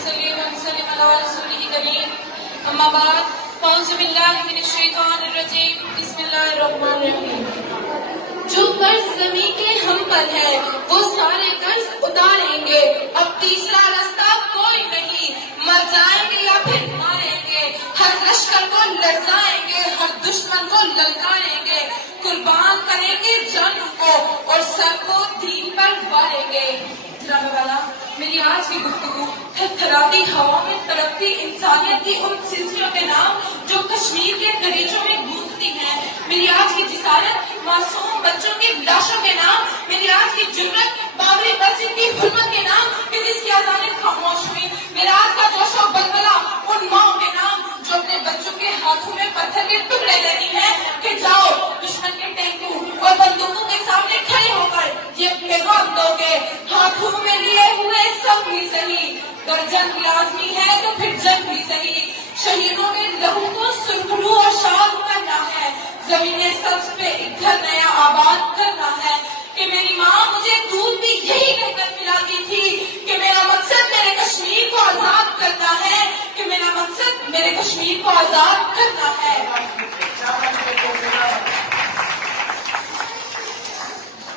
نصلي ونسلم على رسوله الكريم اما بعد اعوذ باللہ من الشیطان الرجیم بسم اللہ الرحمن الرحیم۔ جو قرض زمین کے ہم پر ہے وہ سارے قرض اتاریں گے، اب تیسرا راستہ کوئی نہیں، مر جائیں گے یا پھر ماریں گے، ہر لشکر کو لرزائیں گے، ہر دشمن کو للکاریں گے، قربان کریں گے جانوں کو اور سر کو دین پر واریں گے۔ جناب والا، میری آج کی گفتگو تھرتھراتی ہوا میں تڑپتی انسانیت کی ان سلسلوں کے نام جو کشمیر کے دریچوں میں گونجتی ہیں، میری آج کی جسارت معصوم بچوں کی لاشوں کے نام، میری آج کی جرت بابری مسجد کی حرمت کے نام کہ جس کی اذانیں خاموش ہوئی، میرا آج کا جوش و بلبلہ ان ماؤں کے نام جو اپنے بچوں کے ہاتھوں میں پتھر کے ٹکڑے لیتی ہیں کہ جاؤ دشمن کے ٹینکوں اور بندوقوں کے سامنے کھڑے ہو کر یہ پیغام دو گے، ہاتھوں میں لیے ہوئے سب بھی صحیح، اگر جنگ لازمی ہے تو پھر جنگ بھی صحیح، شہیدوں کے لہو کو سرخرو اور شاد کرنا ہے، زمین سبز پہ ایک گھر نیا آباد کرنا ہے، کہ میری ماں مجھے دودھ بھی یہی کہہ کر پلاتی تھی کہ میرا مقصد میرے کشمیر کو آزاد کرنا ہے، کہ میرا مقصد میرے کشمیر کو آزاد کرنا ہے۔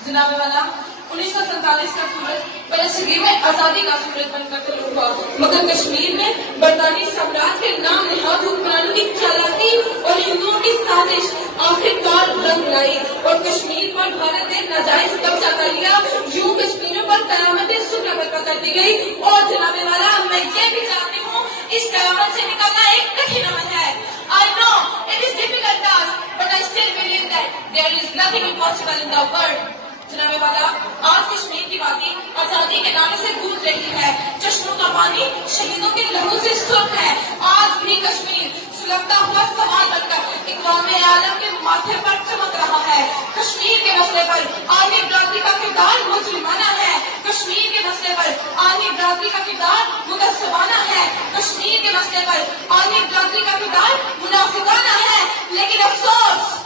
جناب والا، 1947 کا سورج برصغیر میں آزادی کا سورج بن کر طلوع ہوا، مگر کشمیر میں برطانوی سامراج کے نام نہاد حکمرانوں کی چالاکی اور ہندوؤں کی سازش آخر کار رنگ لائی اور کشمیر پر بھارت نے ناجائز قبضہ کر لیا، یوں کشمیریوں پر قیامت صبح برپا کر دی گئی۔ اور جناب والا، میں یہ بھی جانتی ہوں اس قیامت سے نکلنا ایک کٹھن عمل ہے۔ I know it is difficult task, but I still believe that there is nothing impossible in the world۔ جناب والا، آج کشمیر کی وادی آزادی کے نعرے سے گونج رہی ہے، چشموں کا پانی شہیدوں کے لہو سے سرخ ہے، آج بھی کشمیر سلگتا ہوا سوال بن کر اقوام عالم کے ماتھے پر چمک رہا ہے۔ کشمیر کے مسئلے پر عالمی برادری کا کردار مجرمانہ ہے، کشمیر کے مسئلے پر عالمی برادری کا کردار متعصبانہ ہے، کشمیر کے مسئلے پر عالمی برادری کا کردار منافقانہ ہے، لیکن افسوس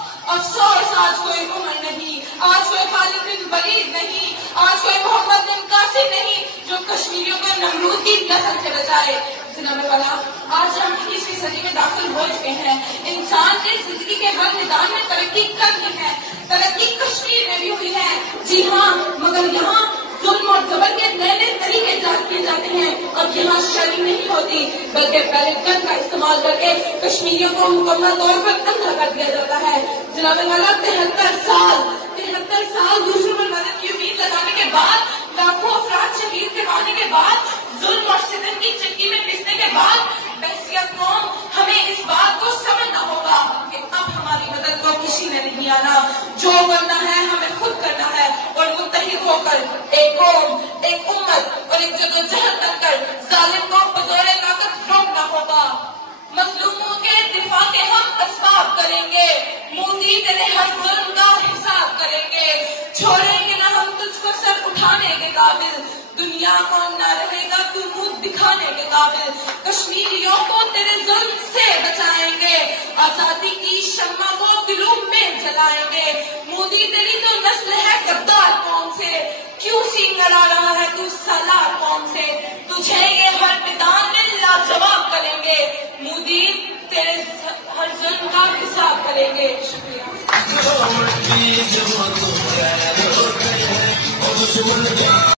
آج کوئی عمر نہیں، آج کوئی خالد بن ولید نہیں، آج کوئی محمد بن قاسم نہیں جو کشمیریوں کو نمرود کی نسل سے بچائے۔ جناب والا، آج ہم 19ویں صدی میں داخل ہو چکے ہیں، انسان نے زندگی کے ہر میدان میں ترقی کر لی ہے، ترقی کشمیر میں بھی ہوئی ہے، جی ہاں، مگر یہاں ظلم اور جبر کے نئے نئے طریقے ایجاد کیے جاتے ہیں، اب یہاں شیلنگ نہیں ہوتی بلکہ پیلٹ گن کا استعمال کر کے کشمیریوں کو مکمل طور پر اندھا کر دیا جاتا ہے۔ جناب والا، 73 سال دوسروں پر مدد کی امید لگانے کے بعد، لاکھوں افراد شہید کروانے کے بعد، ظلم اور ستم کی چکی میں پسنے کے بعد، بحثیت قوم ہمیں اس بات کو سمجھنا ہوگا کہ اب ہماری مدد کو کسی نے نہیں آنا، جو کرنا ہے ہمیں خود کرنا ہے اور متحد ہو کر ایک قوم، ایک امت اور ایک جدوجہد کر کر ظالم کو بزور طاقت روکنا ہوگا۔ مظلوموں کے دفاع کے ہم اسباب کریں گے، مودی تیرے ہر ظلم کا حساب کریں گے، چھوڑیں گے نہ ہم تجھ کو سر اٹھانے کے قابل، دنیا کو نہ رہے گا تو منہ دکھانے کے قابل، کشمیریوں کو تیرے ظلم سے بچائیں گے، آزادی کی شمع کو دلوں میں جلائیں گے، مودی تیری تو نسل ہے غدار قوم سے، کیوں سینگ لڑا رہا ہے تو سالار قوم سے، تجھے یہ ہر میدان میں لاجواب کریں گے، مودی تیرے ہر ظلم کا حساب کریں گے۔ شکریہ۔